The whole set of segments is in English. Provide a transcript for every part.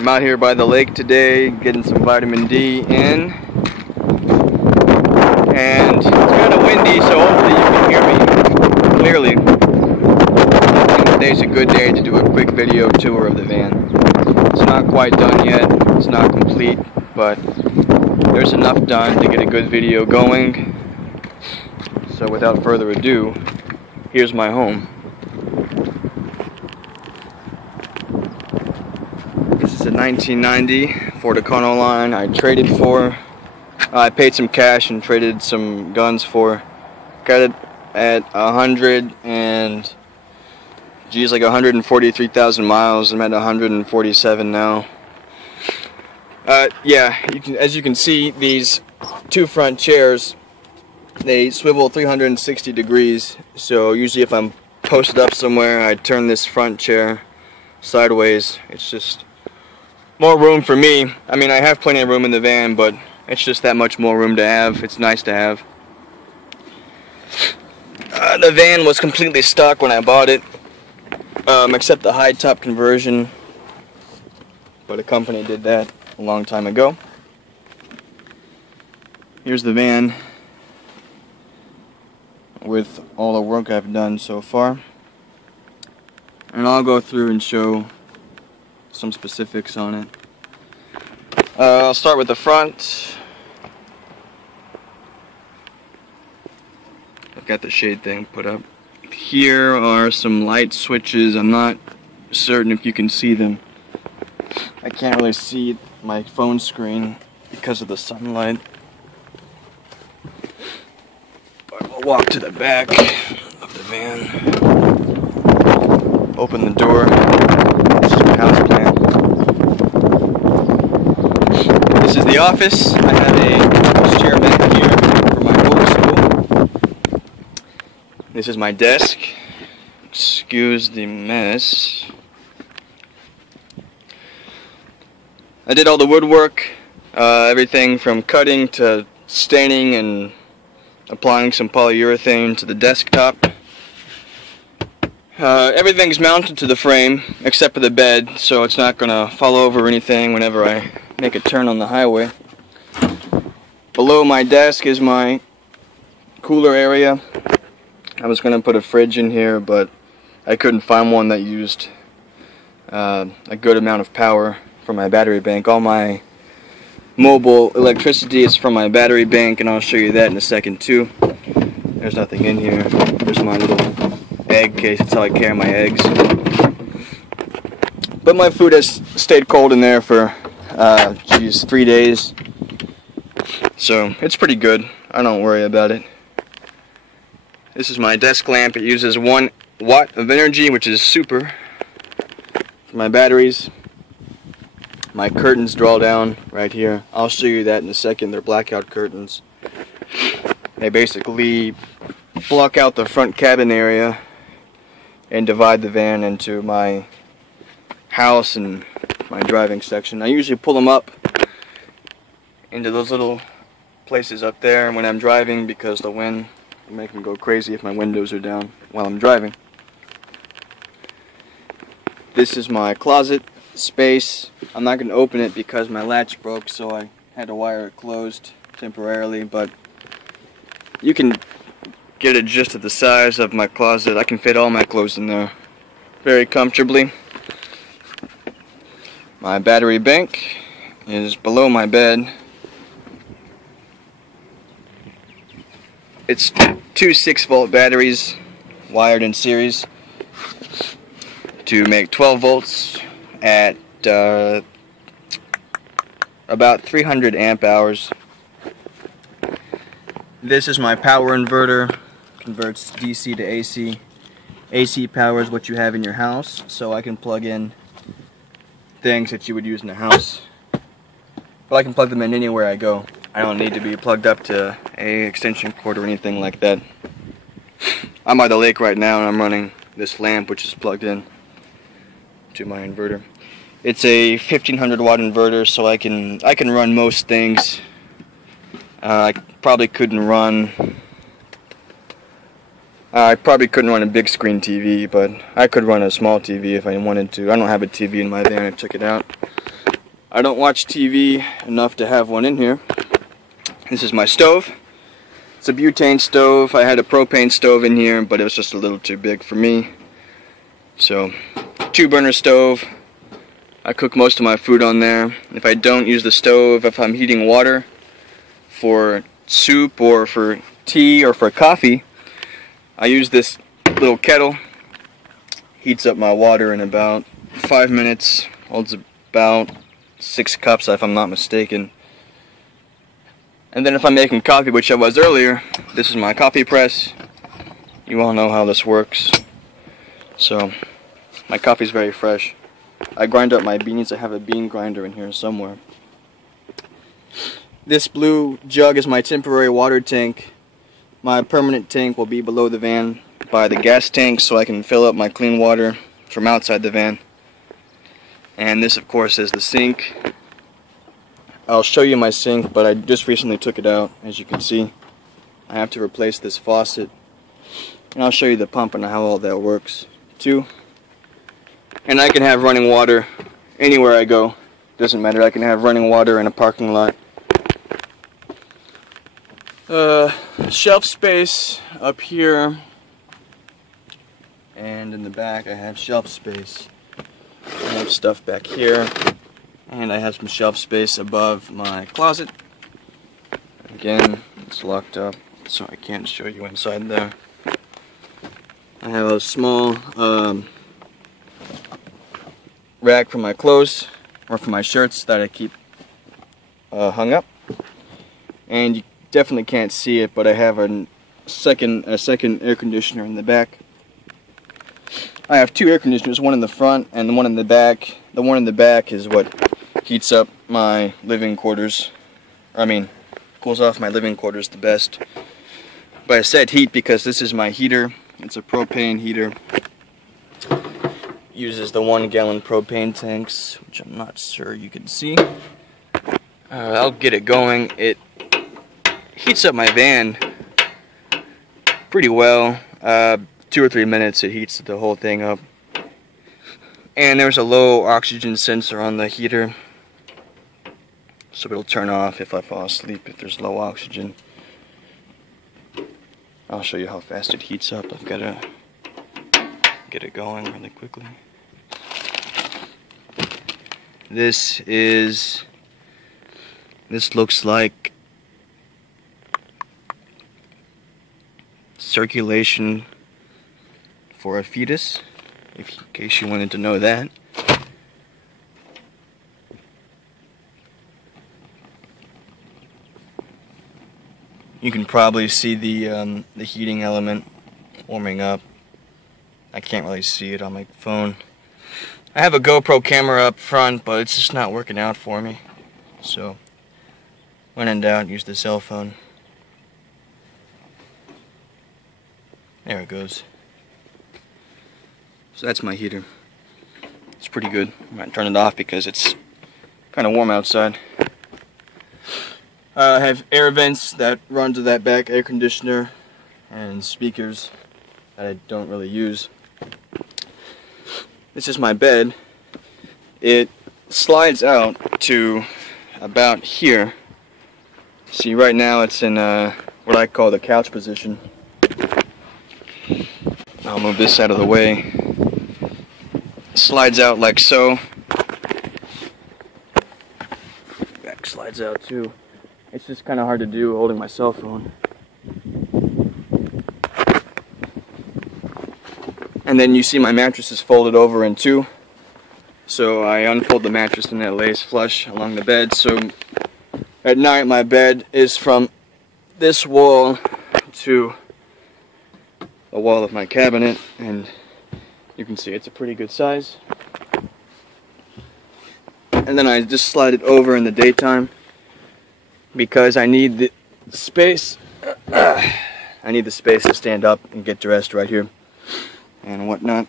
I'm out here by the lake today getting some vitamin D in, and it's kind of windy, so hopefully you can hear me clearly. I think today's a good day to do a quick video tour of the van. It's not quite done yet, it's not complete, but there's enough done to get a good video going. So without further ado, here's my home. This is a 1990 Ford Econoline I traded for. I paid some cash and traded some guns for. Got it at 143,000 miles. I'm at 147 now. Yeah, as you can see, these two front chairs, they swivel 360 degrees. So usually if I'm posted up somewhere, I turn this front chair sideways. It's just more room for me. I mean, I have plenty of room in the van, but it's just that much more room to have. It's nice to have. The van was completely stock when I bought it, except the high top conversion, but a company did that a long time ago. Here's the van with all the work I've done so far, and I'll go through and show some specifics on it. I'll start with the front. I've got the shade thing put up. Here are some light switches. I'm not certain if you can see them. I can't really see my phone screen because of the sunlight. But we'll walk to the back of the van. Open the door. This is my house plan. This is the office. I have a chair vent here for my old school. This is my desk. Excuse the mess. I did all the woodwork, everything from cutting to staining and applying some polyurethane to the desktop. Everything's mounted to the frame except for the bed, so it's not going to fall over or anything whenever I make a turn on the highway. Below my desk is my cooler area. I was going to put a fridge in here, but I couldn't find one that used a good amount of power for my battery bank. All my mobile electricity is from my battery bank, and I'll show you that in a second too. There's nothing in here. There's my little egg case. That's how I carry my eggs. But my food has stayed cold in there for 3 days, so it's pretty good. I don't worry about it. This is my desk lamp. It uses 1 watt of energy, which is super. For my batteries. My curtains draw down right here. I'll show you that in a second. They're blackout curtains. They basically block out the front cabin area and divide the van into my house and my driving section. I usually pull them up into those little places up there when I'm driving because the wind will make me go crazy if my windows are down while I'm driving. This is my closet space. I'm not going to open it because my latch broke, so I had to wire it closed temporarily, but you can get a gist of the size of my closet. I can fit all my clothes in there very comfortably. My battery bank is below my bed. It's 2 6-volt batteries wired in series to make 12 volts at about 300 amp hours. This is my power inverter. Converts DC to AC. AC power is what you have in your house, so I can plug in things that you would use in a house. But I can plug them in anywhere I go. I don't need to be plugged up to a extension cord or anything like that. I'm by the lake right now and I'm running this lamp, which is plugged in to my inverter. It's a 1500 watt inverter, so I can run most things. I probably couldn't run a big screen TV, but I could run a small TV if I wanted to. I don't have a TV in my van. I took it out. I don't watch TV enough to have one in here. This is my stove. It's a butane stove. I had a propane stove in here, but it was just a little too big for me. So, 2-burner stove. I cook most of my food on there. If I don't use the stove, if I'm heating water for soup or for tea or for coffee, I use this little kettle. Heats up my water in about 5 minutes. Holds about 6 cups if I'm not mistaken. And then if I'm making coffee, which I was earlier, this is my coffee press. You all know how this works. So, my coffee's very fresh. I grind up my beans. I have a bean grinder in here somewhere. This blue jug is my temporary water tank. My permanent tank will be below the van by the gas tank, so I can fill up my clean water from outside the van. And this, of course, is the sink. I'll show you my sink, but I just recently took it out, as you can see. I have to replace this faucet. And I'll show you the pump and how all that works, too. And I can have running water anywhere I go. Doesn't matter, I can have running water in a parking lot. Shelf space up here. And in the back I have shelf space. I have stuff back here, and I have some shelf space above my closet. Again, it's locked up, so I can't show you inside there. I have a small rack for my clothes, or for my shirts that I keep hung up. And you definitely can't see it, but I have a second air conditioner in the back. I have 2 air conditioners, one in the front and the one in the back. The one in the back is what heats up my living quarters. Cools off my living quarters the best. But I said heat because this is my heater. It's a propane heater. Uses the 1-gallon propane tanks, which I'm not sure you can see. I'll get it going. It heats up my van pretty well. 2 or 3 minutes it heats the whole thing up. And there's a low oxygen sensor on the heater, so it'll turn off if I fall asleep if there's low oxygen. I'll show you how fast it heats up. I've got to get it going really quickly. This looks like circulation for a fetus, in case you wanted to know that. You can probably see the heating element warming up. I can't really see it on my phone. I have a GoPro camera up front, but it's just not working out for me. So, when in doubt, use the cell phone. There it goes. So that's my heater. It's pretty good. I might turn it off because it's kind of warm outside. I have air vents that run to that back air conditioner and speakers that I don't really use. This is my bed. It slides out to about here. See, right now it's in what I call the couch position. I'll move this out of the way. It slides out like so. Back slides out too. It's just kind of hard to do holding my cell phone. And then you see my mattress is folded over in 2. So I unfold the mattress and it lays flush along the bed. So at night my bed is from this wall to the wall of my cabinet, and you can see it's a pretty good size. And then I just slide it over in the daytime because I need the space. I need the space to stand up and get dressed right here and whatnot.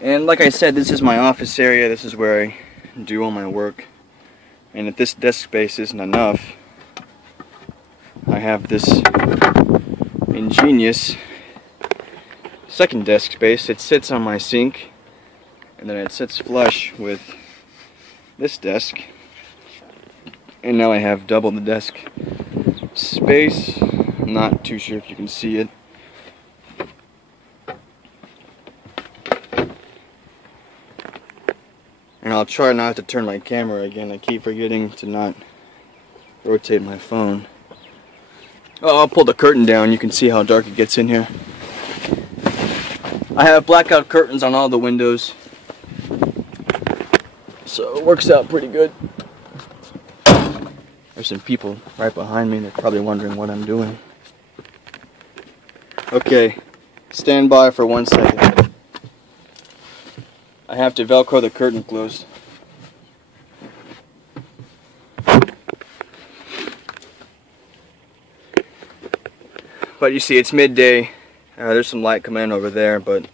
And like I said, this is my office area. This is where I do all my work. And if this desk space isn't enough, I have this ingenious second desk space. It sits on my sink and then it sits flush with this desk, and now I have double the desk space. I'm not too sure if you can see it. And I'll try not to turn my camera again. I keep forgetting to not rotate my phone. Oh, I'll pull the curtain down. You can see how dark it gets in here. I have blackout curtains on all the windows, so it works out pretty good. There's some people right behind me. They're probably wondering what I'm doing. Okay, stand by for 1 second. I have to Velcro the curtain closed. But you see, it's midday. There's some light coming in over there, but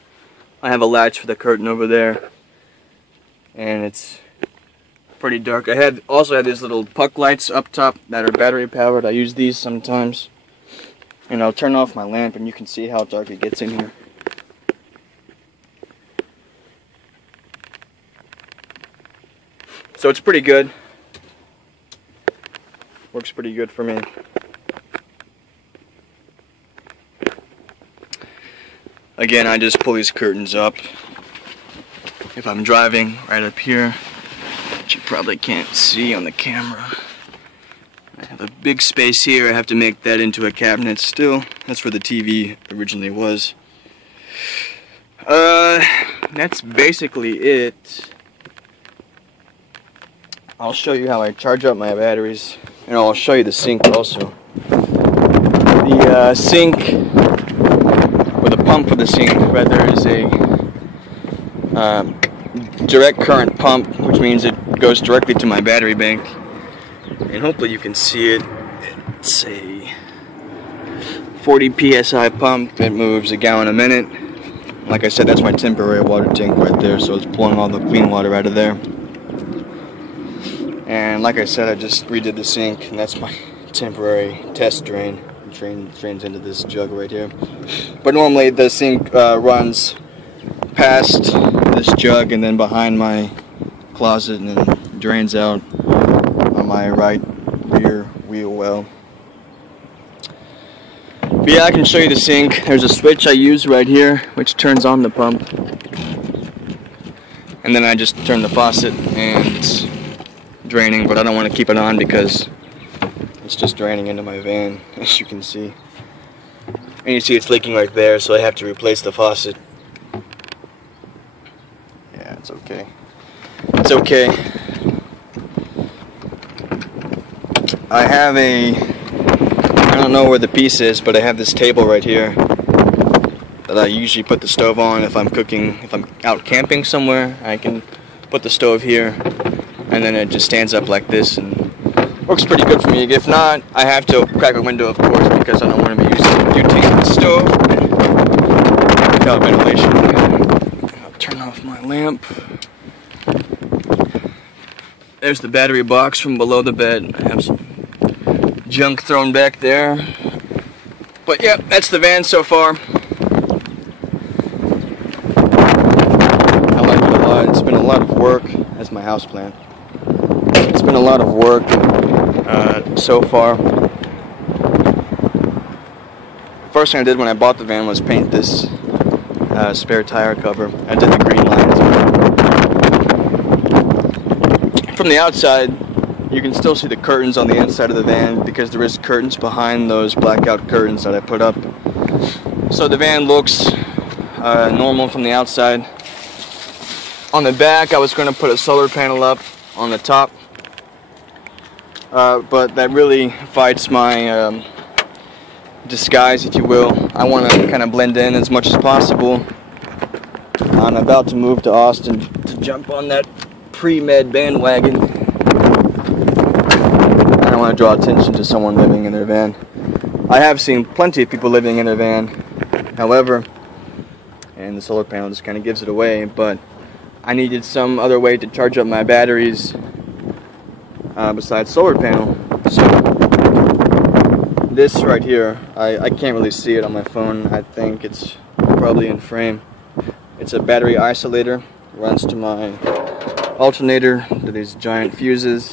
I have a latch for the curtain over there, and it's pretty dark. I also have these little puck lights up top that are battery powered. I use these sometimes, and I'll turn off my lamp, and you can see how dark it gets in here. So it's pretty good. Works pretty good for me. Again, I just pull these curtains up. If I'm driving right up here, which you probably can't see on the camera. I have a big space here. I have to make that into a cabinet still. That's where the TV originally was. That's basically it. I'll show you how I charge up my batteries, and I'll show you the sink also. The sink, or the pump for the sink rather, is a direct current pump, which means it goes directly to my battery bank, and hopefully you can see it. It's a 40 psi pump. It moves a gallon a minute. Like I said, that's my temporary water tank right there, so it's pulling all the clean water out of there. And like I said, I just redid the sink, and that's my temporary test drain. It drains into this jug right here. But normally the sink runs past this jug and then behind my closet and then drains out on my right rear wheel well. But yeah, I can show you the sink. There's a switch I use right here which turns on the pump. And then I just turn the faucet and it's draining, but I don't want to keep it on because it's just draining into my van, as you can see. And you see it's leaking right there, so I have to replace the faucet. Yeah, it's okay. It's okay. I have I don't know where the piece is, but I have this table right here that I usually put the stove on if I'm cooking. If I'm out camping somewhere, I can put the stove here, and then it just stands up like this and works pretty good for me. If not, I have to crack a window, of course, because I don't want to be using the stove without ventilation. I'll turn off my lamp. There's the battery box from below the bed. I have some junk thrown back there. But yeah, that's the van so far. I like it a lot. It's been a lot of work. That's my house plan. It's been a lot of work so far. First thing I did when I bought the van was paint this spare tire cover. I did the green lines. From the outside, you can still see the curtains on the inside of the van because there is curtains behind those blackout curtains that I put up. So the van looks normal from the outside. On the back, I was going to put a solar panel up on the top. But that really fights my disguise, if you will. I want to kind of blend in as much as possible. I'm about to move to Austin to jump on that pre-med bandwagon. I don't want to draw attention to someone living in their van. I have seen plenty of people living in their van, however, and the solar panel just kind of gives it away, but I needed some other way to charge up my batteries besides solar panel. So this right here, I can't really see it on my phone. I think it's probably in frame. It's a battery isolator. runs to my alternator, to these giant fuses.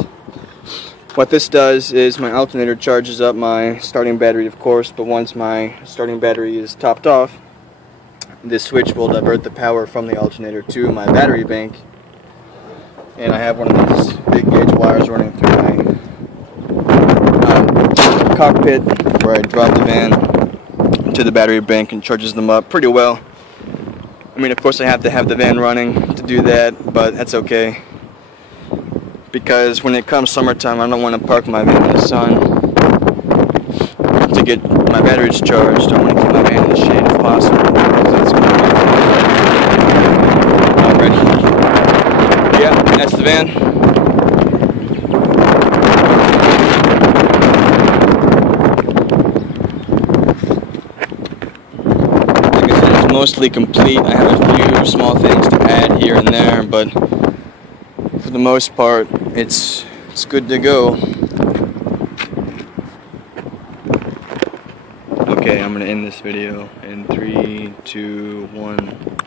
What this does is my alternator charges up my starting battery, of course, but once my starting battery is topped off, this switch will divert the power from the alternator to my battery bank. And I have one of these big gauge wires running through my cockpit where I drop the van to the battery bank and charges them up pretty well. I mean, of course I have to have the van running to do that, but that's okay. Because when it comes summertime, I don't want to park my van in the sun to get my batteries charged. I want to keep my van in the shade if possible, because that's going to be already. Yeah, that's the van. Like I said, it's mostly complete. I have a few small things to add here and there, but for the most part, it's good to go. Okay, I'm gonna end this video in 3, 2, 1.